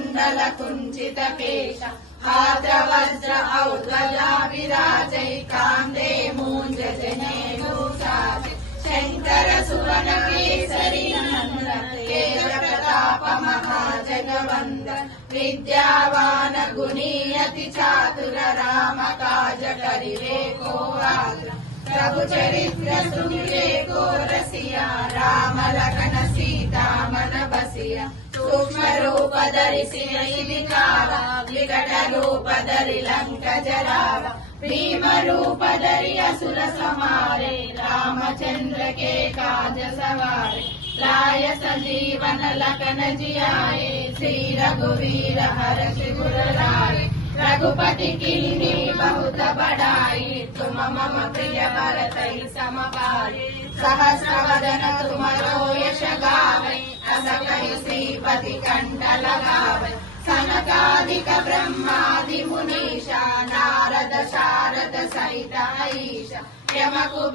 कुण्डल कुञ्चित केश हात्र वज्र औध्वजा विराजैकान्ते मूञ्ज जनेभूषाते शङ्कर सुवन केसरी केश प्रताप महाजगवन्द विद्यावान गुणी अति चातुर राम काज करिवे को आग्र प्रभु चरित्र सुनिवे को रसिया राम लखन सीता मन बसिया सूक्ष्म रूप धरिसि दिखावा विकट रूप धरि लंक जरावा भीम रूप धरि असुर संहारे रामचंद्र के काज सवारे लाय सजीवन लखन जियाए श्री रघुवीर हर्षि उर लाए रघुपति किन्नी बहुत बड़ाई तुम मम प्रिय भरतहि सम भाई सहस्र वदन तुमरो यश गावै अस कहि श्रीपति कंठ लगावै सनकादिक ब्रह्मादि मुनीषा नारद शारद सहित ईश यम कुबेर